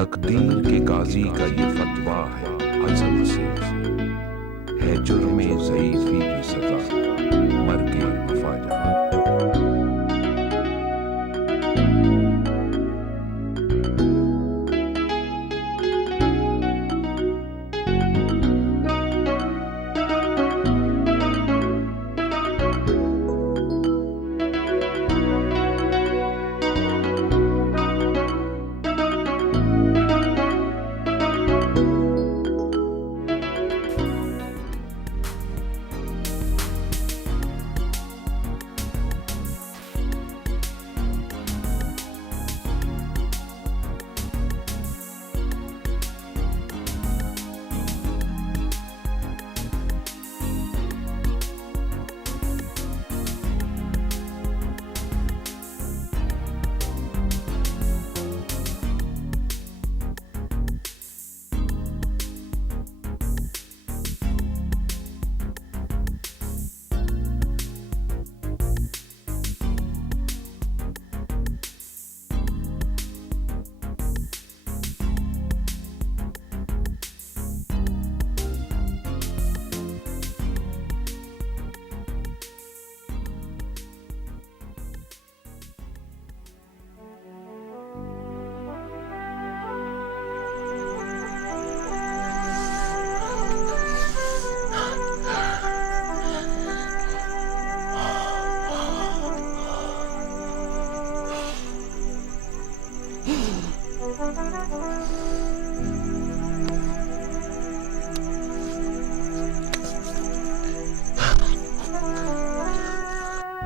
तकदीर के काजी का ये फतवा है अज़ल से, है जुर्मे ज़ईफ़ी की सज़ा, मर के वफ़ा जहाँ।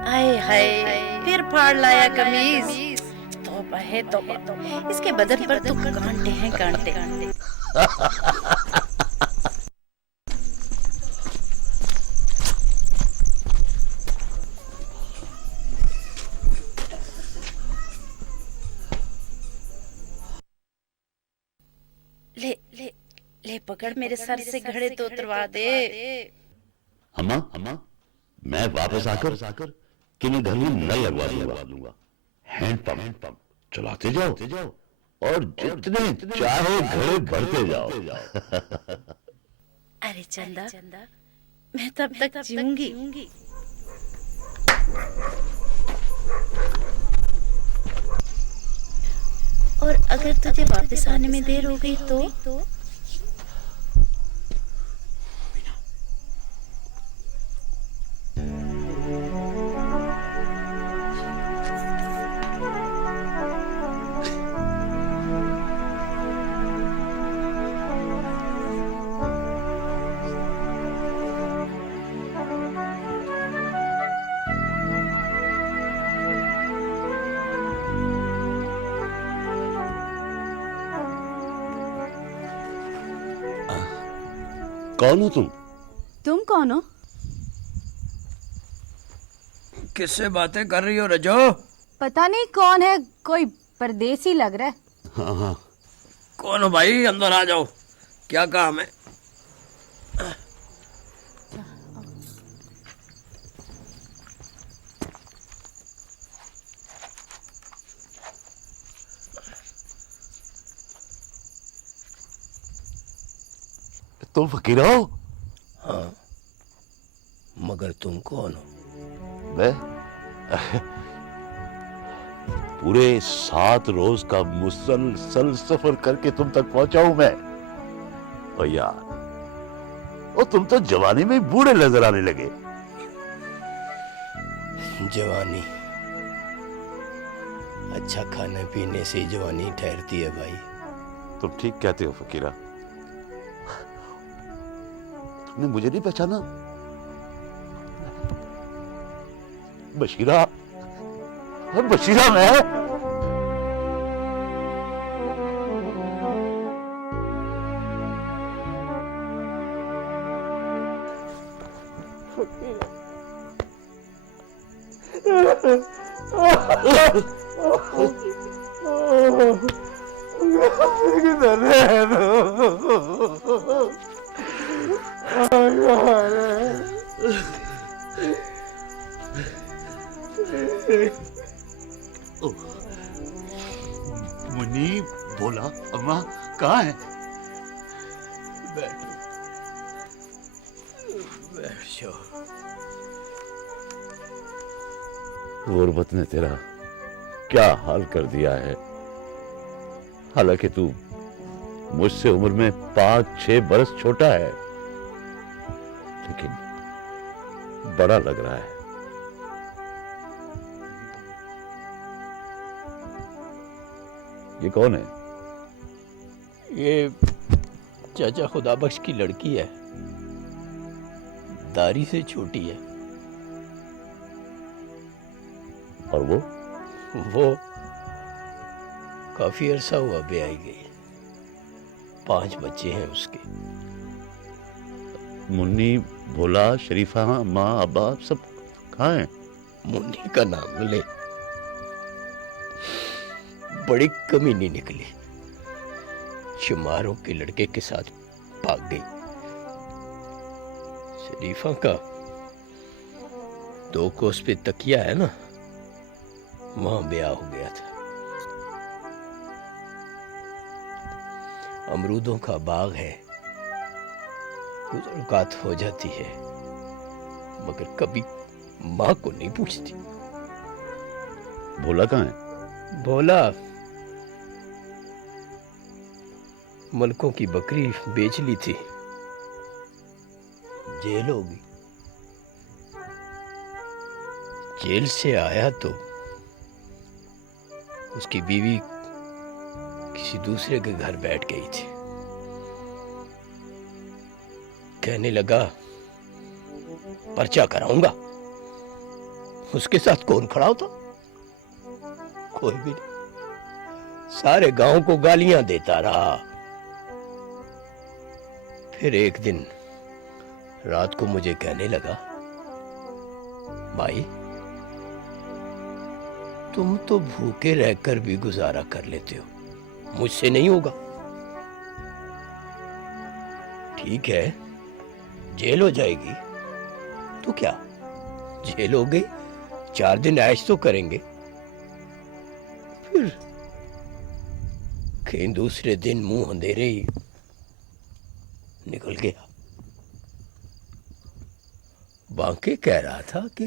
हाय हाय, फिर फाड़ लाया कमीज। तौबा है तौबा, इसके बदन पर तो कांटे हैं कांटे। ले ले ले पकड़, मेरे सर से घड़े तो उतरवा दे। अम्मा अम्मा, मैं वापस आकर किन्हीं घर में नल लगवा दूंगा। हैंडपंप चलाते जाओ और जितने चाहो घड़े भरते जाओ। अरे चंदा, मैं तब तक जीऊंगी। और अगर तुझे वापस आने में देर हो गई तो कौन हो तुम कौन हो? किससे बातें कर रही हो रजो? पता नहीं कौन है, कोई परदेसी लग रहा है। हाँ। कौन हो भाई? अंदर आ जाओ, क्या काम है? तुम फकीर हो? हाँ, मगर तुम कौन हो? मैं पूरे 7 रोज का मुसलसल सफर करके तुम तक पहुंचा हूं मैं। और यार, और तुम तो जवानी में बूढ़े नजर आने लगे। जवानी अच्छा खाने पीने से जवानी ठहरती है भाई। तुम ठीक कहते हो फकीरा। तुमने मुझे नहीं पहचाना? बशीरा, बशीरा मैं। किधर है तू? मुनीब बोला अम्मा कहाँ है? बैठ जाओ। गुर्बत ने तेरा क्या हाल कर दिया है। हालांकि तू मुझसे उम्र में 5-6 बरस छोटा है, लेकिन बड़ा लग रहा है। ये कौन है? ये चाचा खुदाबख्श की लड़की है, दारी से छोटी है। और वो काफी अरसा हुआ ब्याही गई, 5 बच्चे हैं उसके। मुन्नी, भोला, शरीफा, माँ, अब्बा सब कहाँ हैं? मुन्नी का नाम ले, बड़ी कमीनी निकली, शुमारों के लड़के के साथ भाग गई। शरीफा का 2 कोस पे तकिया है ना, वहां ब्याह हो गया था। अमरूदों का बाग है, गुज़र हो जाती है, मगर कभी माँ को नहीं पूछती। भोला कहाँ है? भोला मलकों की बकरी बेच ली थी, जेल होगी। जेल से आया तो उसकी बीवी किसी दूसरे के घर बैठ गई थी। कहने लगा पर्चा कराऊंगा। उसके साथ कौन खड़ा होता? कोई भी नहीं। सारे गांव को गालियां देता रहा। फिर एक दिन रात को मुझे कहने लगा, भाई तुम तो भूखे रहकर भी गुजारा कर लेते हो, मुझसे नहीं होगा। ठीक है, जेल हो जाएगी तो क्या, जेल हो गई, 4 दिन ऐश तो करेंगे। फिर कहीं दूसरे दिन मुंह अंधेरे ही निकल गया। बांके कह रहा था कि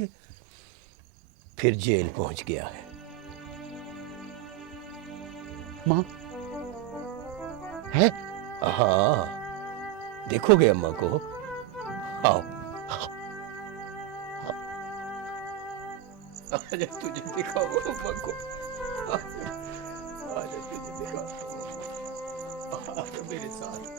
फिर जेल पहुंच गया है। माँ है? हाँ, देखोगे अम्मा को? आओ। आजा तुझे दिखाओ अम्मा को। आजा तुझे दिखाओ। आजा मेरे साथ।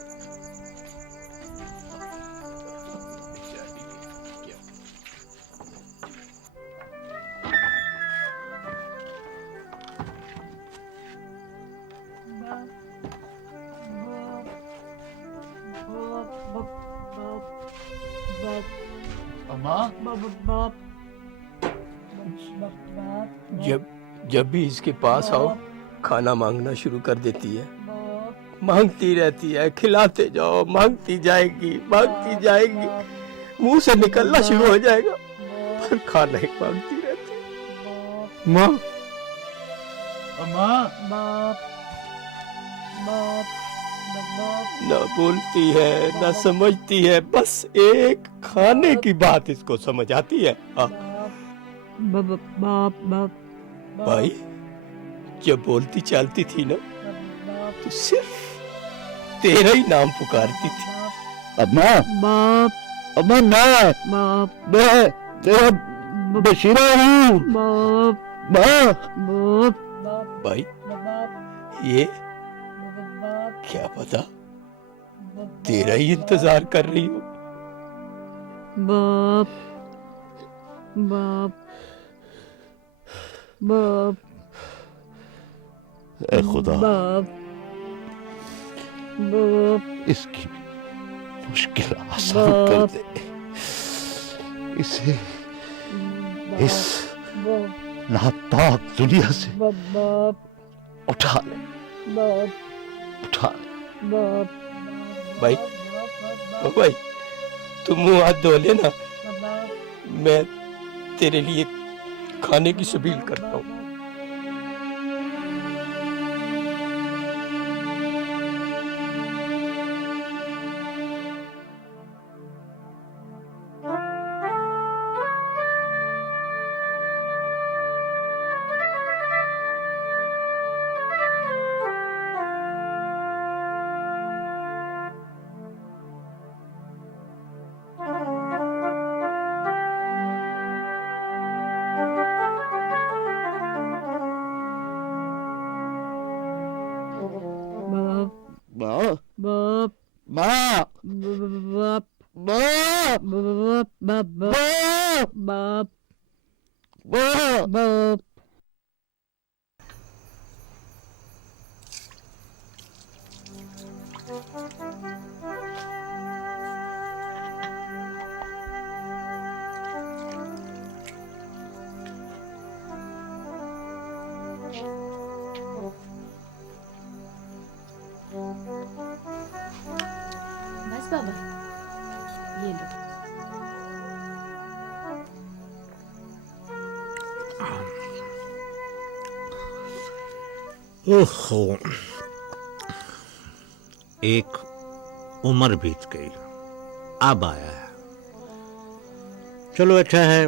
जब भी इसके पास आओ, खाना मांगना शुरू कर देती है। मांगती रहती है, खिलाते जाओ, मांगती जाएगी, मुंह से निकलना शुरू हो जाएगा, पर खाना ही मांगती रहती है। माँ, ना बोलती है, ना समझती है, बस एक खाने की बात इसको समझ आती है। भाई जब बोलती चालती थी ना, तो सिर्फ तेरा ही नाम पुकारती थी। अम्मा, अम्मा मैं तेरा बशीरा हूँ। भाई ये क्या पता तेरा ही इंतजार कर रही हो। ऐ खुदा, इसकी मुश्किल आसान कर दे। इसे इस नापाक दुनिया से उठा ले। भाई भाई तुम मुंह हाथ धो लेना, मैं तेरे लिए खाने की सबील करता हूँ। बाप बाप बाप बाप बाप बाप बाप बाप। बस बाबा, ये लो। ओहो, एक उम्र बीत गई, अब आया है। चलो अच्छा है,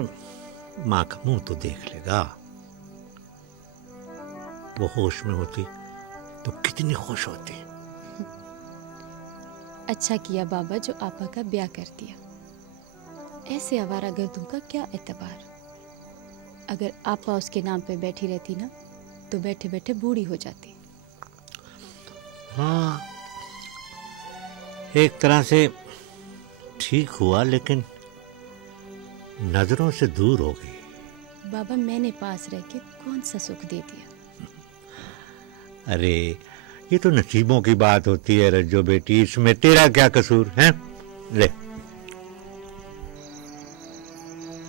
माँ का मुंह तो देख लेगा। वो होश में होती तो कितनी खुश होती। अच्छा किया बाबा जो आपा का ब्याह कर दिया। ऐसे आवारागर्दों का क्या एतबार। अगर आपा उसके नाम पे बैठी रहती ना तो बैठे बैठे बूढ़ी हो जाती। हाँ, एक तरह से ठीक हुआ, लेकिन नजरों से दूर हो गई। बाबा मैंने पास रह के कौन सा सुख दे दिया। अरे ये तो नसीबों की बात होती है रज्जो बेटी, इसमें तेरा क्या कसूर है? ले।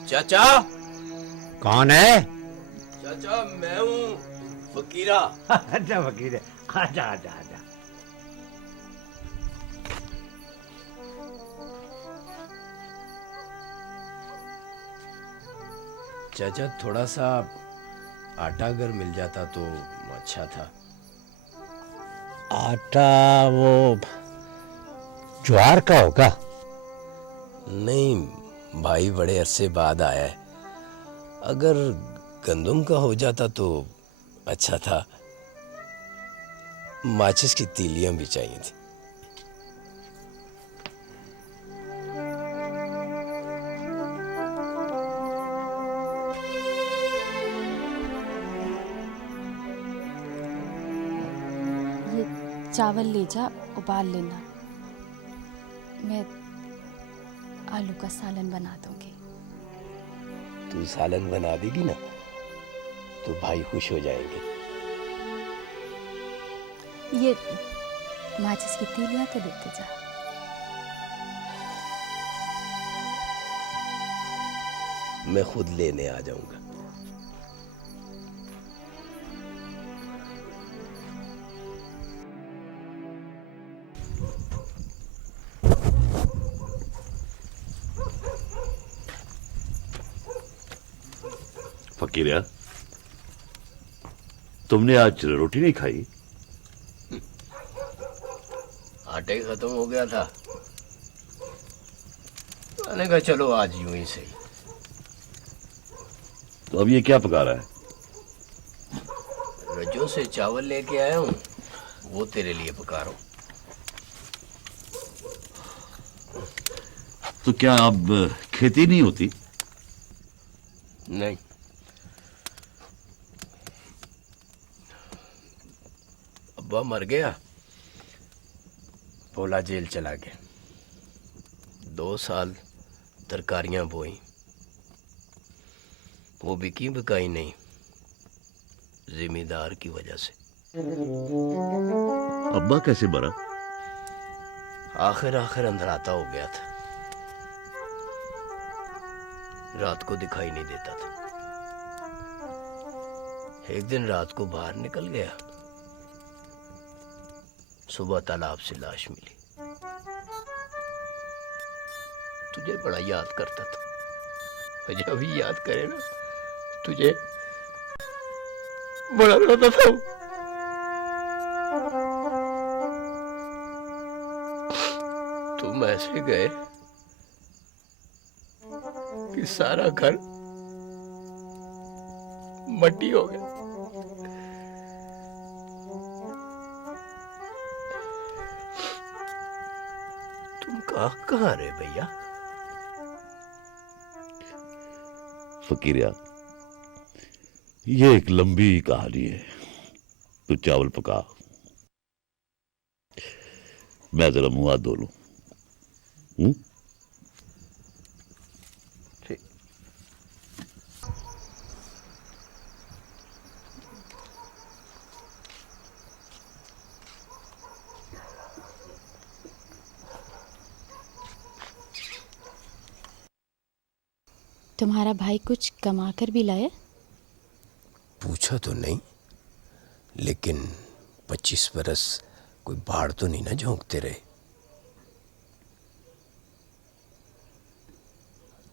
चाचा, कौन है? चाचा मैं हूँ फकीरा। अच्छा फकीर है, आजा आजा आजा। चाचा थोड़ा सा आटा अगर मिल जाता तो अच्छा था। आटा वो ज्वार का होगा? नहीं भाई, बड़े अरसे बाद आया है। अगर गंदम का हो जाता तो अच्छा था। माचिस की तीलियां भी चाहिए थी। चावल ले जा, उबाल लेना। मैं आलू का सालन बना दूंगी। तू सालन बना देगी ना तो भाई खुश हो जाएंगे। ये माचिस की तीलियां तो लेते जा। मैं खुद लेने आ जाऊंगा। फकीरिया, तुमने आज रोटी नहीं खाई? आटे खत्म हो गया था। मैंने कहा चलो आज यूं ही सही। तो अब ये क्या पका रहा है? रजो से चावल लेके आया हूँ, वो तेरे लिए पका रहा हूँ। तो क्या अब खेती नहीं होती? नहीं, अब्बा मर गया, भोला जेल चला गया। 2 साल तरकारियां बोई, वो बिकी बिकाई नहीं, जिम्मेदार की वजह से। अब्बा कैसे मरा? आखिर अंधराता हो गया था, रात को दिखाई नहीं देता था। एक दिन रात को बाहर निकल गया, सुबह तालाब से लाश मिली। तुझे बड़ा याद करता था, जब भी याद करे ना तुझे बड़ा रोता था। तुम ऐसे गए कि सारा घर मट्टी हो गया। तुम कहाँ रहे भैया? फकीरिया, ये एक लंबी कहानी है। तू चावल पका। मैं जरा मुंह हाथ धो लूं। ठीक। तुम्हारा भाई कुछ कमा कर भी लाया? पूछा तो नहीं, लेकिन 25 बरस कोई बाढ़ तो नहीं ना झोंकते रहे।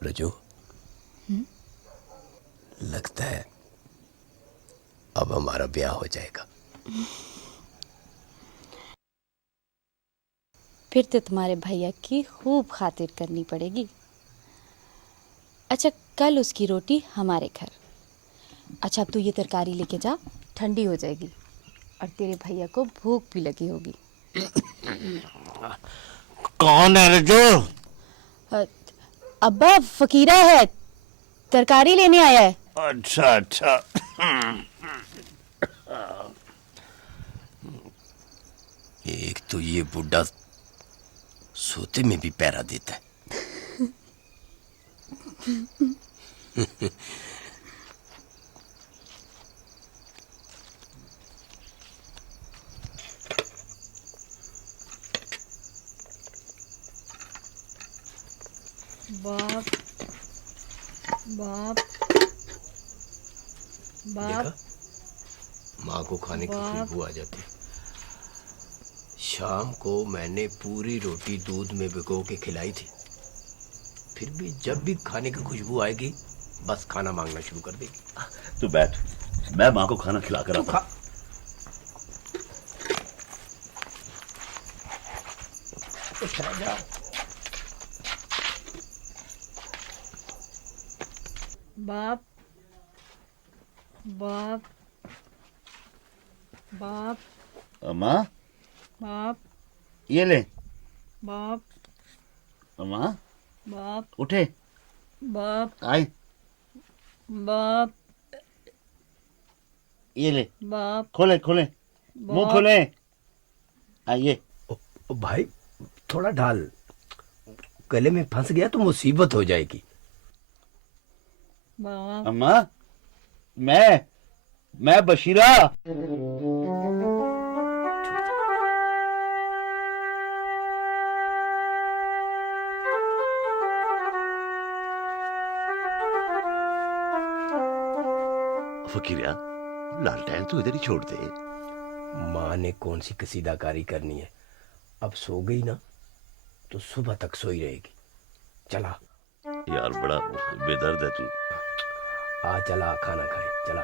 रजो, लगता है अब हमारा ब्याह हो जाएगा। फिर तो तुम्हारे भैया की खूब खातिर करनी पड़ेगी। अच्छा, कल उसकी रोटी हमारे घर। अच्छा, अब तू ये तरकारी लेके जा, ठंडी हो जाएगी और तेरे भैया को भूख भी लगी होगी। कौन है रजो? अब्बा, फकीरा है, तरकारी लेने आया है। अच्छा अच्छा। एक तो ये बुढ़ा सोते में भी पैरा देता है। बाप बाप बाप, देखा, माँ को खाने की खुशबू आ जाती। शाम को मैंने पूरी रोटी दूध में भिगो के खिलाई थी, फिर भी जब भी खाने की खुशबू आएगी बस खाना मांगना शुरू कर देगी। तू बैठ, मैं माँ को खाना खिलाकर आता हूं। बाप बाप बाप अम्मा, बाप ये ले। बाप अम्मा, बाप उठे। बाप आए, बाप ये ले। बाप खोले खोले, मुंह खोले। आइए। भाई थोड़ा ढाल, गले में फंस गया तो मुसीबत हो जाएगी। बाप अम्मा, मैं बशीरा। फकीरिया, लालटेन तो इधर ही छोड़ दे। माँ ने कौन सी कसीदाकारी करनी है, अब सो गई ना तो सुबह तक सोई रहेगी। चला यार, बड़ा बेदर्द है तू। आ चला, खाना खाए, चला।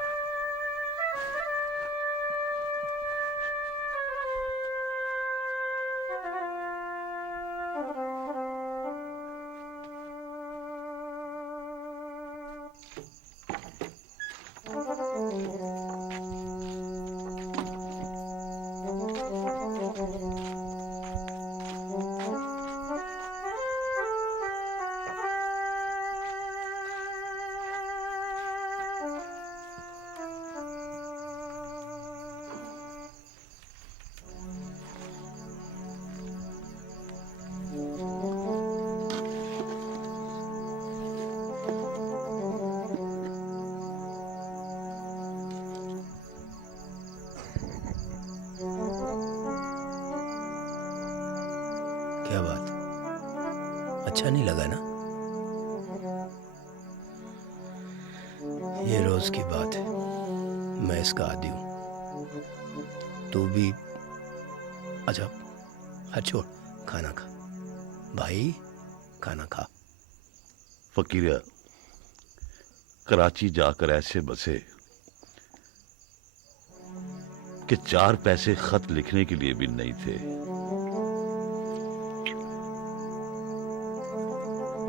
क्या बात, अच्छा नहीं लगा ना? ये रोज की बात है, मैं इसका आदी हूं। तू भी अच्छा, हर छोड़, खाना खा भाई, खाना खा। फकीरिया, कराची जाकर ऐसे बसे कि 4 पैसे खत लिखने के लिए भी नहीं थे।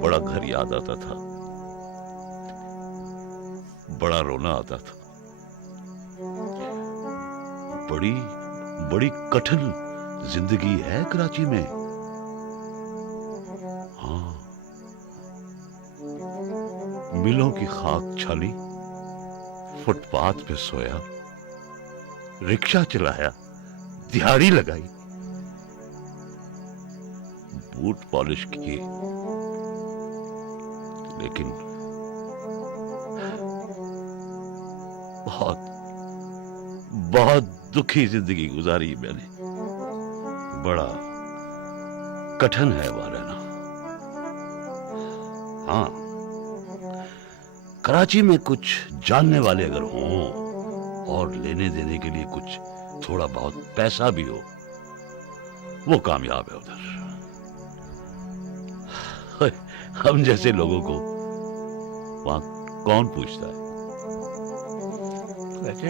बड़ा घर याद आता था, बड़ा रोना आता था। बड़ी बड़ी कठिन जिंदगी है कराची में। हाँ, मिलों की खाक छाली, फुटपाथ पे सोया, रिक्शा चलाया, दिहाड़ी लगाई, बूट पॉलिश किए, लेकिन बहुत बहुत दुखी जिंदगी गुजारी मैंने। बड़ा कठिन है वहां रहना। हाँ, कराची में कुछ जानने वाले अगर हों और लेने देने के लिए कुछ थोड़ा बहुत पैसा भी हो, वो कामयाब है उधर। हम जैसे लोगों को वहां कौन पूछता है? वैसे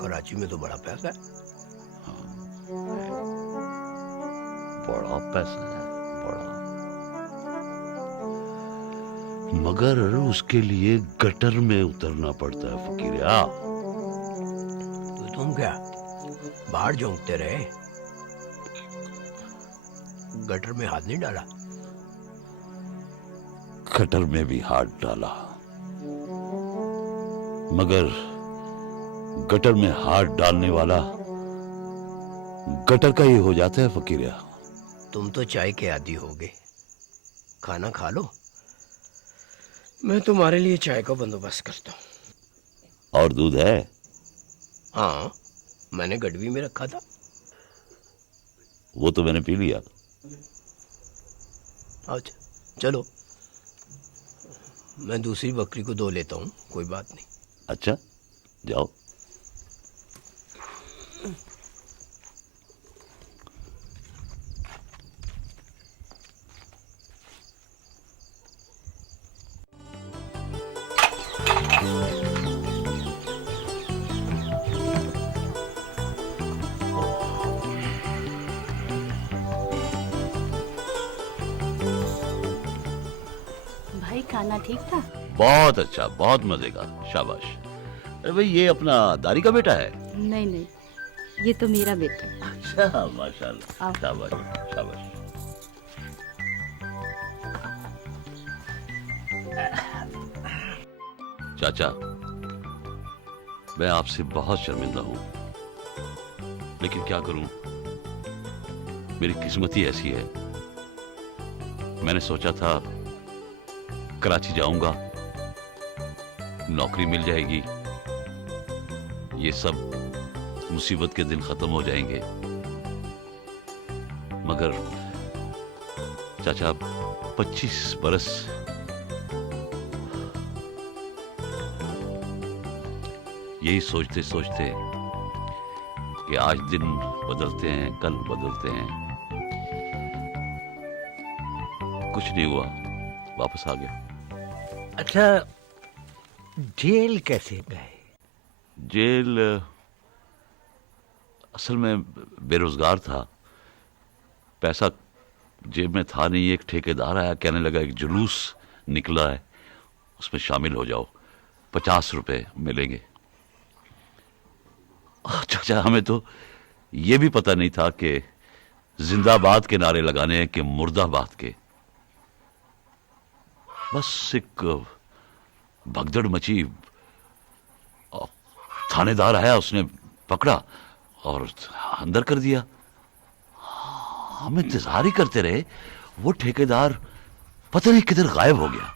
कराची में तो बड़ा पैसा है। बड़ा पैसा है, बड़ा, मगर उसके लिए गटर में उतरना पड़ता है फकीरिया। तो तुम क्या बाहर झोंकते रहे, गटर में हाथ नहीं डाला? गटर में भी हाथ डाला, मगर गटर में हाथ डालने वाला गटर का ही हो जाता है फकीरिया। तुम तो चाय के आदी होगे, खाना खा लो, मैं तुम्हारे लिए चाय का बंदोबस्त करता हूँ। और दूध है? हाँ, मैंने गडवी में रखा था। वो तो मैंने पी लिया। अच्छा चलो, मैं दूसरी बकरी को धो लेता हूँ, कोई बात नहीं। अच्छा जाओ। भाई खाना ठीक था? बहुत अच्छा, बहुत मजे का, शाबाश। अरे भाई, ये अपना दारी का बेटा है? नहीं नहीं, ये तो मेरा बेटा है। अच्छा, माशाल्लाह, आओ। शाबाश शाबाश। चाचा, मैं आपसे बहुत शर्मिंदा हूं, लेकिन क्या करूं, मेरी किस्मत ही ऐसी है। मैंने सोचा था कराची जाऊंगा, नौकरी मिल जाएगी, ये सब मुसीबत के दिन खत्म हो जाएंगे। मगर चाचा, 25 बरस यही सोचते सोचते कि आज दिन बदलते हैं, कल बदलते हैं, कुछ नहीं हुआ, वापस आ गया। अच्छा, जेल कैसे गए? जेल असल में बेरोजगार था, पैसा जेब में था नहीं। एक ठेकेदार आया, कहने लगा एक जुलूस निकला है, उसमें शामिल हो जाओ, 50 रुपए मिलेंगे। चाचा, हमें तो ये भी पता नहीं था कि जिंदाबाद के नारे लगाने हैं कि मुर्दाबाद के। बस एक भगदड़ मची, थानेदार आया, उसने पकड़ा और अंदर कर दिया। हम इंतजार ही करते रहे, वो ठेकेदार पता नहीं किधर गायब हो गया।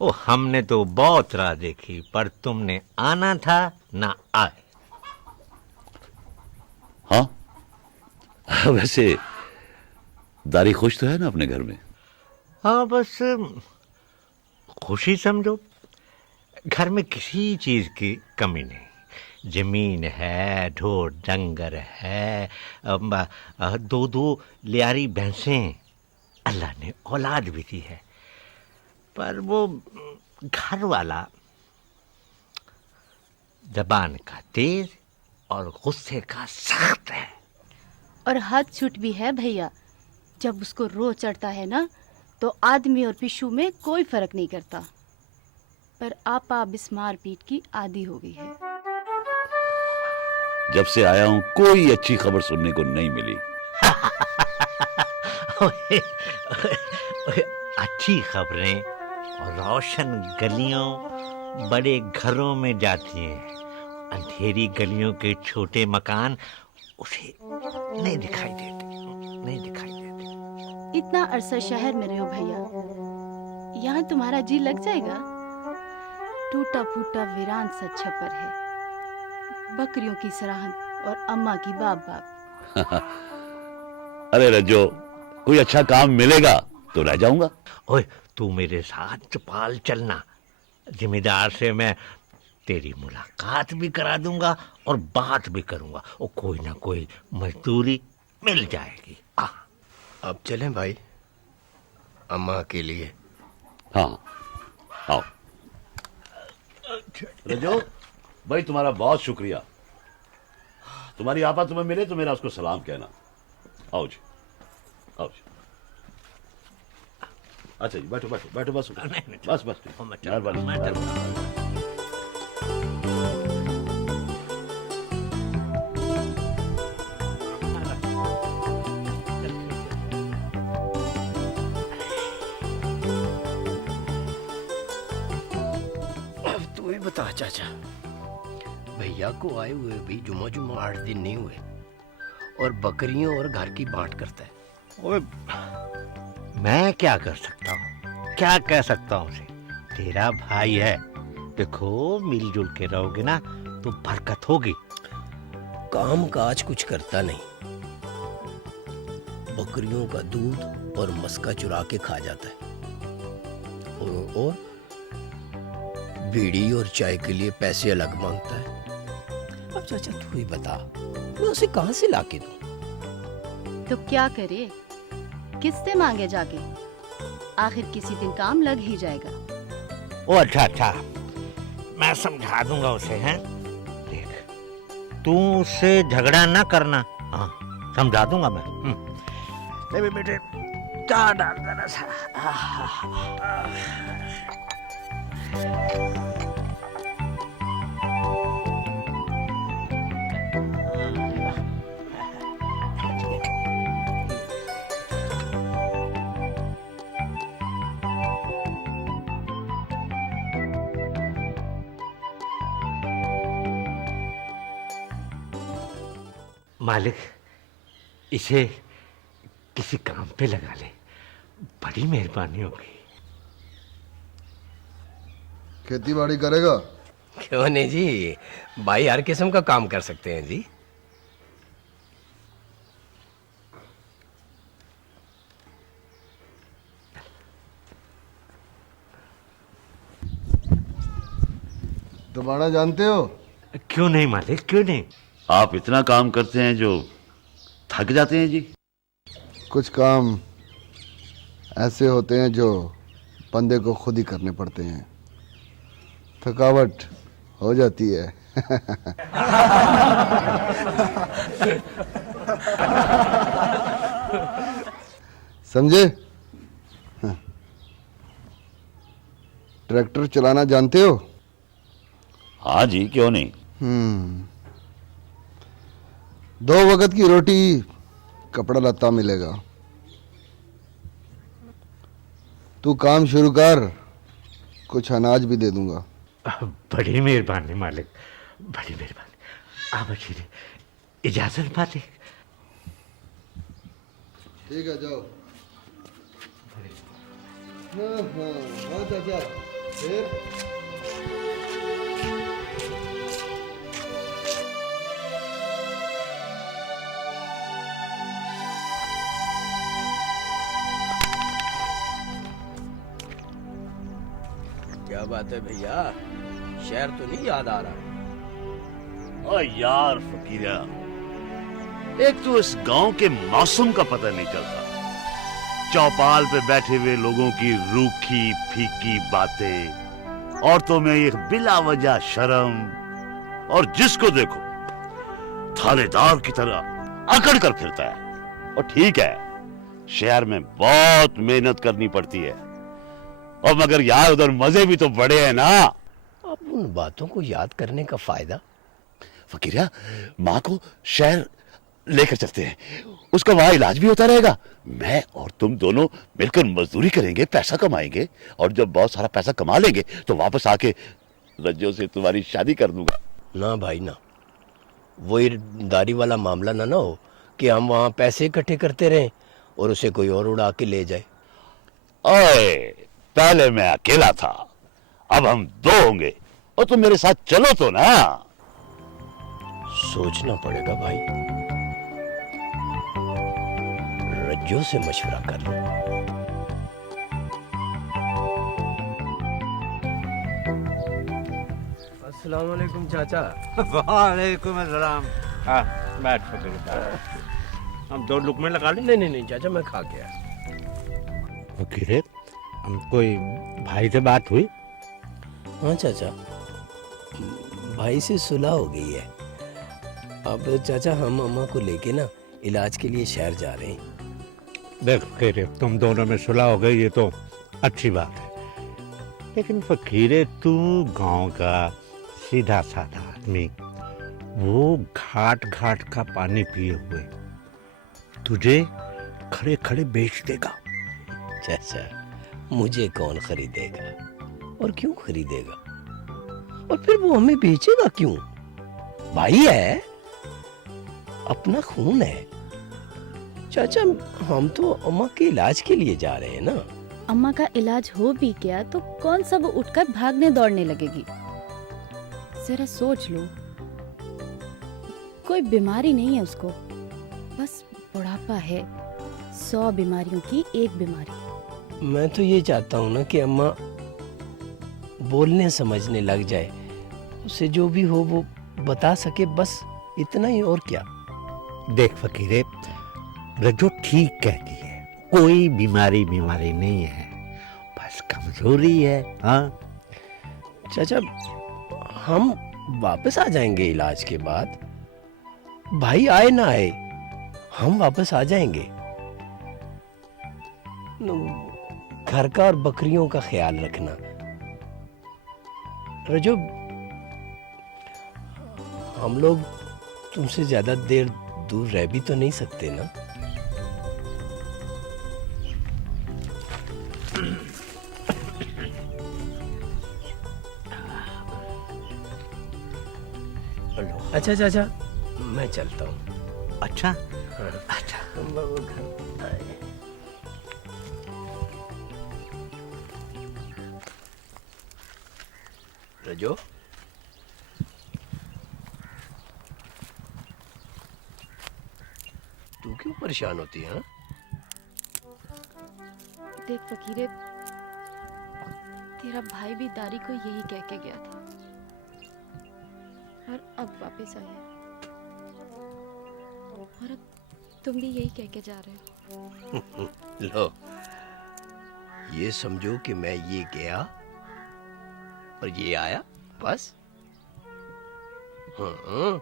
ओ, हमने तो बहुत राह देखी, पर तुमने आना था ना आए। हाँ, वैसे दारी खुश तो है ना अपने घर में? हाँ, बस खुशी समझो, घर में किसी चीज की कमी नहीं। जमीन है, ढोर डंगर है, 2 लियारी भैंसें, अल्लाह ने औलाद भी दी है। पर वो घर वाला जबान का तेज और गुस्से का सख्त है। और हद छुट भी है भैया, जब उसको रो चढ़ता है ना, तो आदमी और पिशु में कोई फर्क नहीं करता। पर आपा अब इस मारपीट की आदी हो गई है। जब से आया हूं कोई अच्छी खबर सुनने को नहीं मिली। अच्छी खबरें रोशन गलियों, बड़े घरों में जाती हैं। अंधेरी गलियों के छोटे मकान उसे नहीं दिखाई देते। नहीं दिखाई देती। इतना अरसा शहर में रहो भैया, यहाँ तुम्हारा जी लग जाएगा। टूटा फूटा वीरान सा छपर है, बकरियों की सराहन और अम्मा की बाप बाप। अरे रज्जो, कोई अच्छा काम मिलेगा तो रह जाऊंगा। ओए तू मेरे साथ चौपाल चलना, जिम्मेदार से मैं तेरी मुलाकात भी करा दूंगा और बात भी करूंगा, और कोई ना कोई मजदूरी मिल जाएगी। अब चलें भाई, अम्मा के लिए। हाँ आओ। रजो भाई, तुम्हारा बहुत शुक्रिया। तुम्हारी आपा तुम्हें मिले तो मेरा उसको सलाम कहना। आओ जी, आओ जी। अच्छा जी, बैठो बैठो बैठो, बस बस बस, मेहरबानी। अब तू ही बता चाचा, भैया को आए हुए भी जुम्मा 8 दिन नहीं हुए और बकरियों और घर की बांट करता है। ओए मैं क्या कर सकता हूँ, क्या कह सकता हूँ उसे? तेरा भाई है। देखो मिलजुल के रहोगे ना तो बरकत होगी। काम काज कुछ करता नहीं, बकरियों का दूध और मस्का चुरा के खा जाता है, और बीड़ी और चाय के लिए पैसे अलग मांगता है। अब चाचा तू ही बता, मैं उसे कहां से लाके दूं? तो क्या करे, किससे मांगे जाके? आखिर किसी दिन काम लग ही जाएगा। ओ अच्छा अच्छा, मैं समझा दूंगा उसे। हैं देख, तू उससे झगड़ा ना करना। हाँ समझा दूंगा मैं। ले बेटे, चाय डाल देना सा। मालिक, इसे किसी काम पे लगा ले, बड़ी मेहरबानी होगी। खेती बाड़ी करेगा? क्यों नहीं जी, भाई हर किस्म का काम कर सकते हैं जी। दबाना जानते हो? क्यों नहीं मालिक, क्यों नहीं। आप इतना काम करते हैं जो थक जाते हैं जी। कुछ काम ऐसे होते हैं जो बंदे को खुद ही करने पड़ते हैं, थकावट हो जाती है। समझे? ट्रैक्टर चलाना जानते हो? हाँ जी, क्यों नहीं। 2 वक्त की रोटी, कपड़ा लत्ता मिलेगा। तू काम शुरू कर, कुछ अनाज भी दे दूंगा। बड़ी मेहरबानी मालिक, बड़ी मेहरबानी। आप अच्छी इजाजत मालिक। ठीक है, जाओ। हाँ चाचा, फिर क्या बात है भैया, शहर तो नहीं याद आ रहा? ओ यार फकीरा, एक तो इस गांव के मौसम का पता नहीं चलता, चौपाल पे बैठे हुए लोगों की रूखी फीकी बातें, औरतों में एक बिला वजह शर्म, और जिसको देखो थानेदार की तरह अकड़ कर फिरता है। और ठीक है, शहर में बहुत मेहनत करनी पड़ती है, और मगर यार उधर मजे भी तो बड़े हैं ना। अब उन बातों को याद करने का फायदा? फकीरा, माँ को शहर लेकर चलते हैं, उसका वहां इलाज भी होता रहेगा। मैं और तुम दोनों मिलकर मजदूरी करेंगे, पैसा कमाएंगे, और जब बहुत सारा पैसा कमा लेंगे तो वापस आके रज्जो से तुम्हारी शादी कर दूंगा। ना भाई ना, वही दाढ़ी वाला मामला ना हो कि हम वहां पैसे इकट्ठे करते रहें और उसे कोई और उड़ा के ले जाए। ओए, पहले मैं अकेला था, अब हम दो होंगे और तुम मेरे साथ चलो तो ना। सोचना पड़ेगा भाई, रज्जो से मशवरा कर लो। अस्सलाम वालेकुम चाचा। वालेकुम अस्सलाम। हाँ, बैठ फकीर। हम 2 लुकमे लगा लें। नहीं नहीं नहीं चाचा, मैं खा के आया। फकीर, कोई भाई से बात हुई? हाँ चाचा, भाई से सुलह हो गई है। अब चाचा हम अम्मा को लेके ना इलाज के लिए शहर जा रहे हैं। देख फकीर, तुम दोनों में सुलह हो गई, ये तो अच्छी बात है। लेकिन फकीर, तू गांव का सीधा साधा आदमी, वो घाट घाट का पानी पिए हुए तुझे खड़े खड़े बेच देगा। चाचा, मुझे कौन खरीदेगा और क्यों खरीदेगा? और फिर वो हमें बेचेगा क्यों? भाई है, अपना खून है। चाचा, हम तो अम्मा के इलाज के लिए जा रहे हैं ना। अम्मा का इलाज हो भी गया तो कौन सब उठकर भागने दौड़ने लगेगी? जरा सोच लो, कोई बीमारी नहीं है उसको, बस बुढ़ापा है। 100 बीमारियों की एक बीमारी। मैं तो ये चाहता हूँ ना कि अम्मा बोलने समझने लग जाए, उसे जो भी हो वो बता सके, बस इतना ही, और क्या। देख फकीरे, रज्जो ठीक कहती है, कोई बीमारी नहीं है, बस कमजोरी है। हाँ चाचा, हम वापस आ जाएंगे इलाज के बाद। भाई आए ना आए, हम वापस आ जाएंगे। घर का और बकरियों का ख्याल रखना। रजो, हम लोग तुमसे ज्यादा देर दूर रह भी तो नहीं सकते ना। अच्छा चाचा, मैं चलता हूँ। अच्छा, अच्छा, वो घर आए। रजो, तू क्यों परेशान होती है? देख फकीरे, तेरा भाई भी दारी को यही कह के गया था और अब वापस आया, और अब तुम भी यही कह के जा रहे हो। लो, ये समझो कि मैं ये गया और ये आया, बस। हाँ।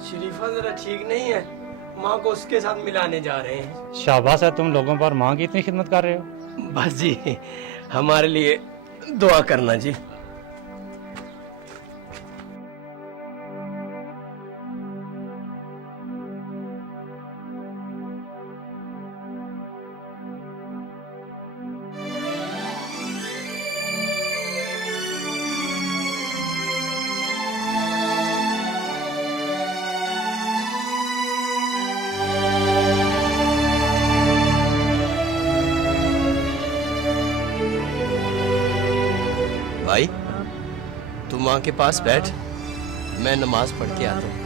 शरीफा जरा ठीक नहीं है, माँ को उसके साथ मिलाने जा रहे हैं। शाबाश है, तुम लोगों पर माँ की इतनी खिदमत कर रहे हो। बस जी, हमारे लिए दुआ करना जी। भाई, तू माँ के पास बैठ, मैं नमाज पढ़ के आता हूँ।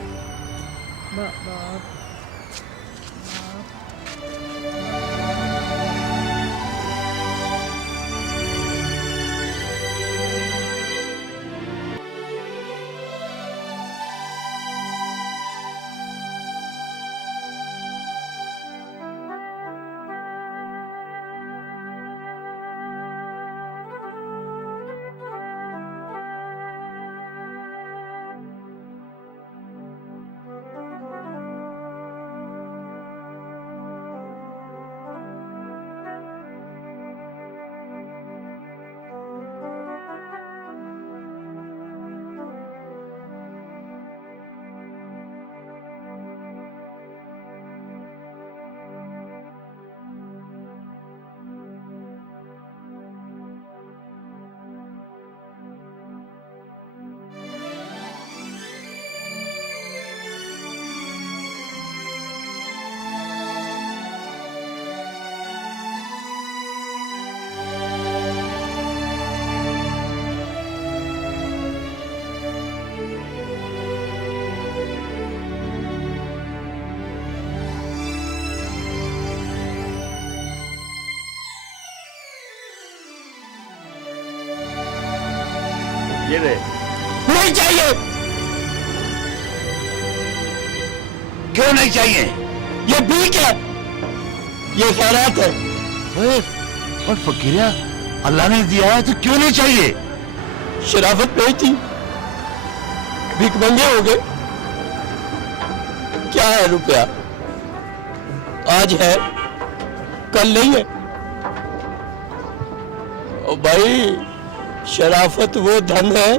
ये ले। नहीं चाहिए। क्यों नहीं चाहिए? ये भीख है, ये खैरात है। ओए, और फकीरिया, अल्लाह ने दिया है तो क्यों नहीं चाहिए? शराफत नहीं थी, भिखमंगे हो गए। क्या है रुपया? आज है, कल नहीं है। ओ भाई, शराफत वो धन है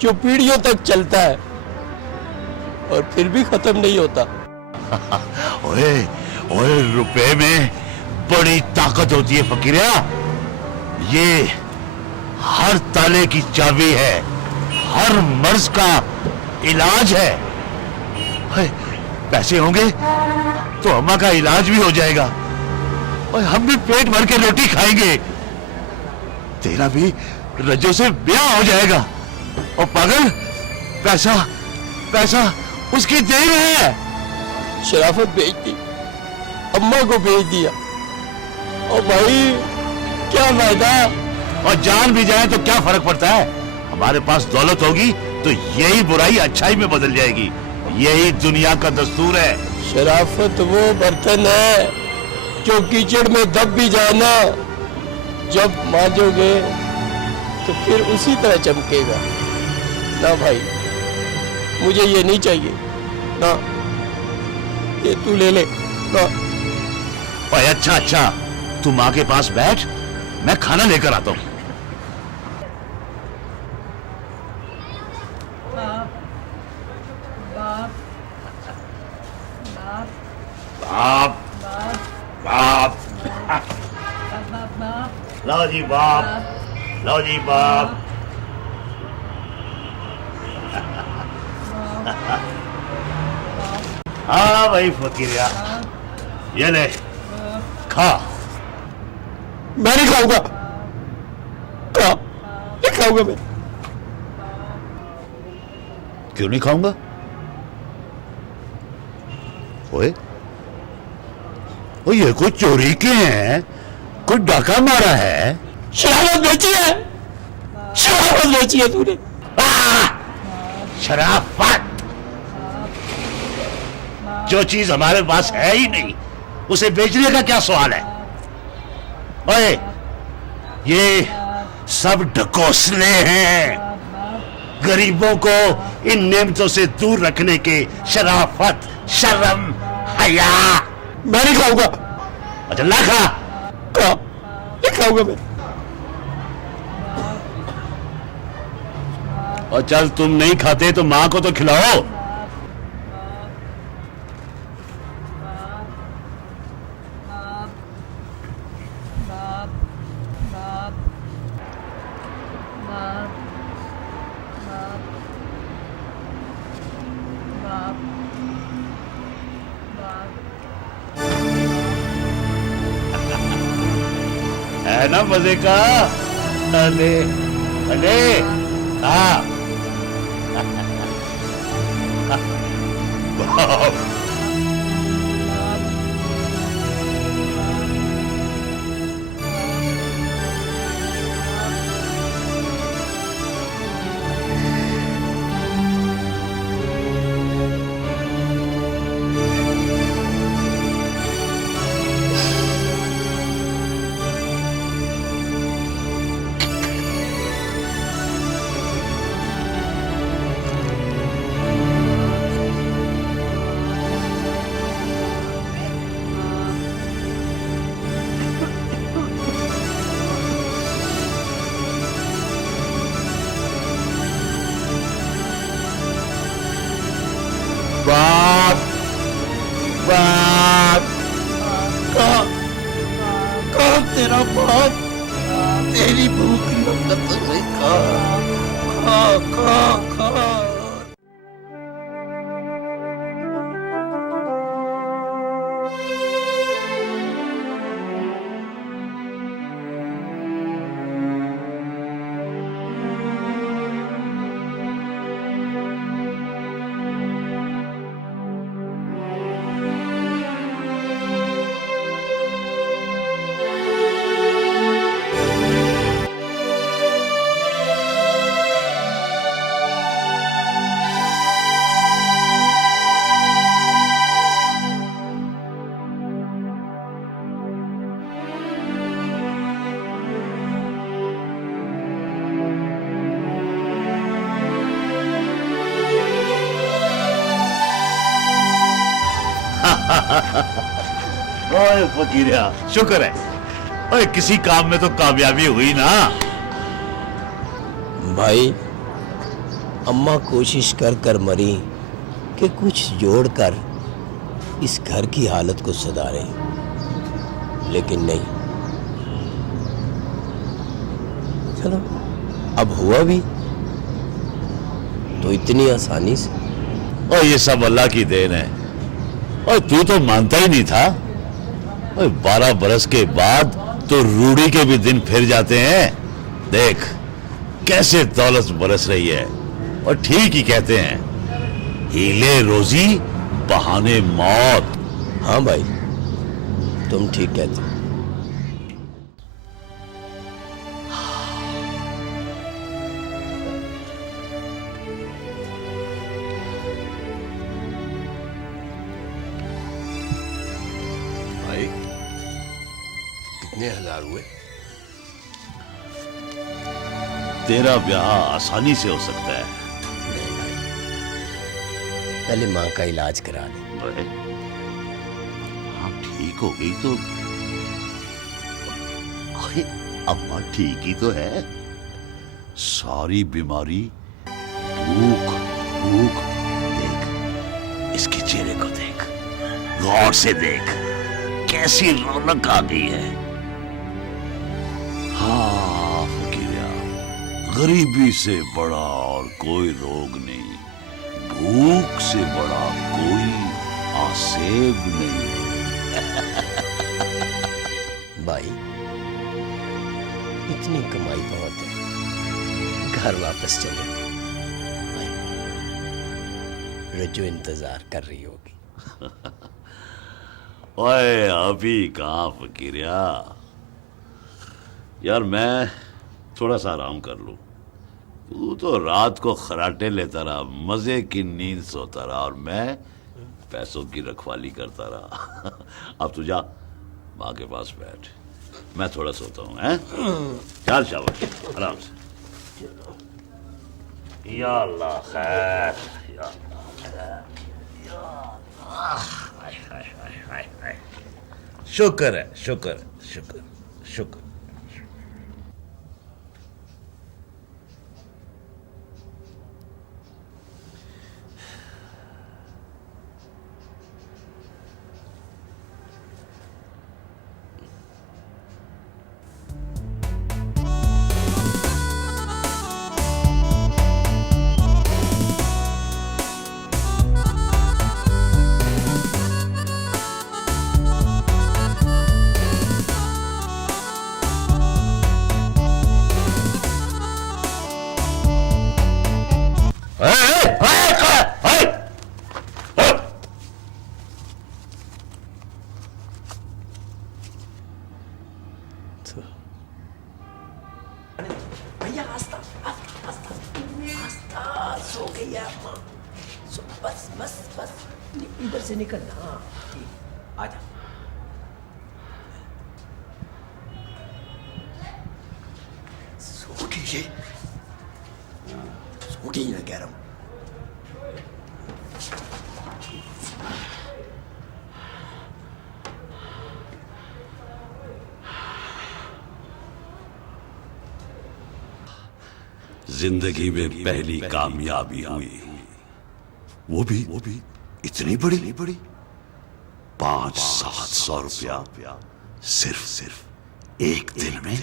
जो पीढ़ियों तक चलता है और फिर भी खत्म नहीं होता। ओए, ओए, रुपए में बड़ी ताकत होती है फकीरिया। ये हर ताले की चाबी है, हर मर्ज का इलाज है। ओए, पैसे होंगे तो अम्मा का इलाज भी हो जाएगा और हम भी पेट भर के रोटी खाएंगे। तेरा भी रजो से ब्याह हो जाएगा। और पागल, पैसा पैसा उसकी देन है। शराफत बेच दी, अम्मा को भेज दिया। और भाई क्या फायदा? और जान भी जाए तो क्या फर्क पड़ता है? हमारे पास दौलत होगी तो यही बुराई अच्छाई में बदल जाएगी। यही दुनिया का दस्तूर है। शराफत वो बर्तन है जो कीचड़ में दब भी जाए ना, जब मांजोगे तो फिर उसी तरह चमकेगा। ना भाई, मुझे ये नहीं चाहिए ना, ये तू ले ले ना। ओए, अच्छा अच्छा, तू माँ के पास बैठ, मैं खाना लेकर आता हूँ। बाप बाप, लो जी बाप, लो जी बाप। हाँ भाई फकीरिया, ये ले, खा। मैं नहीं खाऊंगा, खा, नहीं खाऊंगा मैं। क्यों नहीं खाऊंगा? ओए, ओ ये कोई चोरी के हैं, कोई डाका मारा है? शराफत बेची है, शराफत बेची है तूने। शराफत? जो चीज हमारे पास है ही नहीं, उसे बेचने का क्या सवाल है? ओए, ये सब ढकोसले हैं। गरीबों को इन नेमतों से दूर रखने के शराफत, शर्म, हया। मैं नहीं खाऊंगा। अच्छा ना खा। नहीं खाऊंगा मैं। और चल, तुम नहीं खाते तो मां को तो खिलाओ। है ना मजे का? अरे अरे हाँ। बाप। बाप बाप का तेरा बाप तेरी भूख नफरत से खा। ओए फकीरिया, शुक्र है। ओए किसी काम में तो कामयाबी हुई ना। भाई अम्मा कोशिश कर कर मरी कि कुछ जोड़कर इस घर की हालत को सुधारे, लेकिन नहीं। चलो अब हुआ भी तो इतनी आसानी से। और ये सब अल्लाह की देन है। और तू तो मानता ही नहीं था। और 12 बरस के बाद तो रूढ़ी के भी दिन फिर जाते हैं। देख कैसे दौलत बरस रही है। और ठीक ही कहते हैं, हीले रोजी बहाने मौत। हाँ भाई तुम ठीक कहते हो। भाई कितने हजार हुए? तेरा ब्याह आसानी से हो सकता है। नहीं भाई, पहले माँ का इलाज करा दे। अरे, हाँ ठीक हो गई तो अरे अम्मा ठीक ही तो है। सारी बीमारी भूख भूख। देख इसके चेहरे को देख, गौर से देख, कैसी रौनक आ गई है। हाँ फकीरिया, गरीबी से बड़ा और कोई रोग नहीं, भूख से बड़ा कोई आसेब नहीं। भाई इतनी कमाई बहुत है, घर वापस चले। भाई रजो इंतजार कर रही होगी। ओए अभी कहाँ फकीरिया। यार मैं थोड़ा सा आराम कर लूं। तू तो रात को खराटे लेता रहा, मजे की नींद सोता रहा, और मैं पैसों की रखवाली करता रहा। अब तू जा माँ के पास बैठ, मैं थोड़ा सोता हूँ। हैं? चल शाबाश, आराम से। या अल्लाह खैर, या अल्लाह खैर, या अल्लाह। हाय हाय हाय हाय हाय। शुक्र है, शुक्र शुक्र शुक्र। भैया आस्ता आस्ता आस्ता आस्ता, सो गई है अम्मा। सो बस बस बस, इधर से निकल। हाँ आजा। सो गई है, सो गई ना कह रहा हूँ। जिंदगी में पहली कामयाबी हुई, वो भी इतनी बड़ी 500-700 रुपया सिर्फ एक दिन में,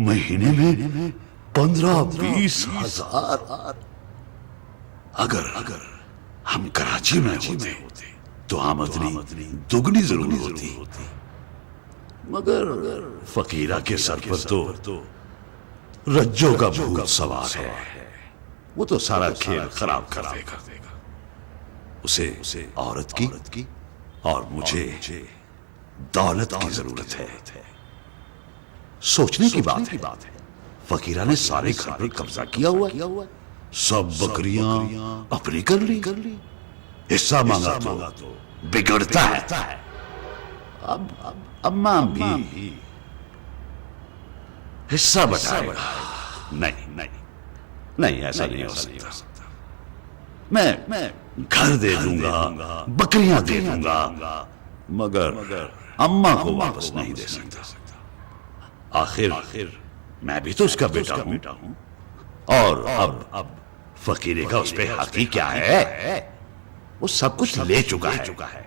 महीने में 15-20 हजार। अगर हम कराची में होते तो आमदनी दुगनी जरूर होती, मगर फकीरा के सर पर तो रज्जों का भूत सवार है। वो तो सारा खेल खराब कर देगा। उसे औरत की और मुझे दौलत की जरूरत है। सोचने की बात है, फकीरा ने सारे घर पर कब्जा किया हुआ, सब बकरियां अपनी कर ली। हिस्सा मांगा तो बिगड़ता है। अब अम्मा भी हिस्सा बटाएगा। नहीं, ऐसा नहीं हो सकता। मैं घर दे दूंगा, बकरियां दे दूंगा, मगर अम्मा को वापस नहीं दे सकता। आखिर मैं भी तो उसका बेटा हूं। और अब फकीरे का उस पे हक ही क्या है? वो सब कुछ ले चुका है।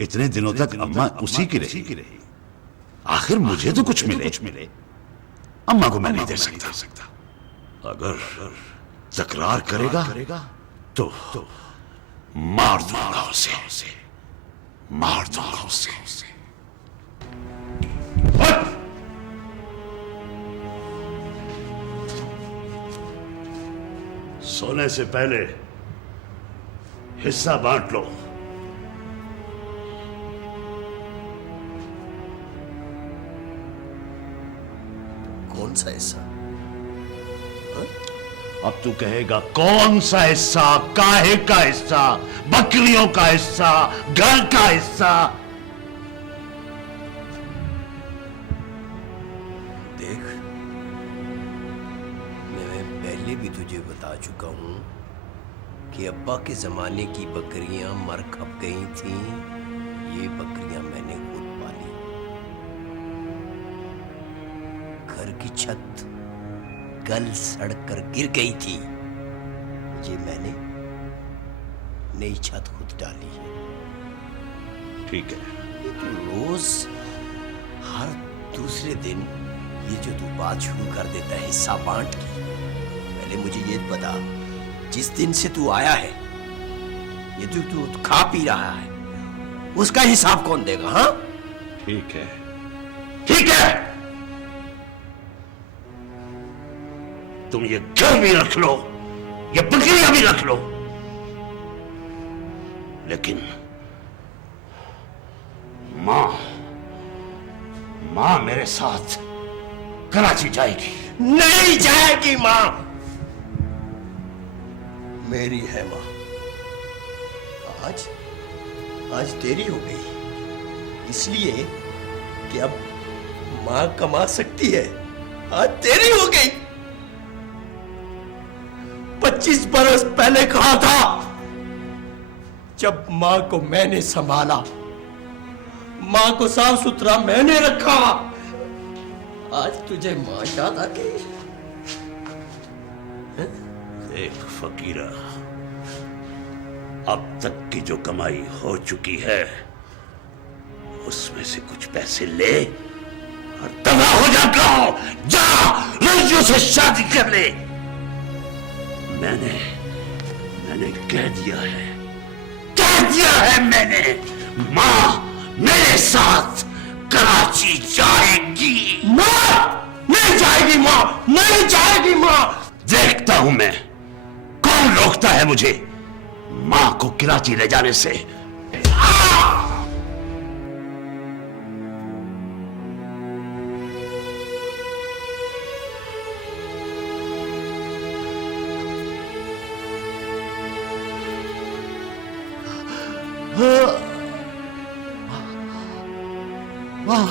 इतने दिनों तक अम्मा उसी की रही। आखिर मुझे तो कुछ मिले। अम्मा को मैं नहीं दे सकता। अगर तकरार करेगा तो मार दूंगा उसे। सोने से पहले हिस्सा बांट लो। कौन सा हिस्सा? अब तू कहेगा कौन सा हिस्सा, काहे का हिस्सा, बकरियों का हिस्सा, घर का हिस्सा? देख, मैं पहले भी तुझे बता चुका हूं कि अब्बा के जमाने की बकरियां मर खप गई थीं। ये बकरियां मैंने खुद पाली। घर की छत गल सड़ कर गिर गई थी, ये मैंने नई छत खुद डाली है। ठीक है। ये तू रोज हर दूसरे दिन ये जो तू बात शुरू कर देता है हिस्सा बांट की, पहले मुझे ये बता, जिस दिन से तू आया है, ये जो तू खा पी रहा है, उसका हिसाब कौन देगा? हाँ ठीक है। तुम ये घर भी रख लो, ये बकरियां भी रख लो, लेकिन मां मेरे साथ कराची जाएगी। नहीं जाएगी मां। मेरी है मां। आज देरी हो गई, इसलिए कि अब मां कमा सकती है। आज देरी हो गई। 25 बरस पहले कहा था, जब मां को मैंने संभाला, मां को साफ सुथरा मैंने रखा, आज तुझे मां याद आ गई। देख फकीरा, अब तक की जो कमाई हो चुकी है उसमें से कुछ पैसे ले और तबाह हो जा गाँव, जा रंजू से शादी कर ले। मैंने कह दिया है मैंने, माँ मेरे साथ कराची जाएगी। मां नहीं जाएगी, मां नहीं जाएगी। मां देखता हूं मैं कौन रोकता है मुझे मां को कराची ले जाने से। वाह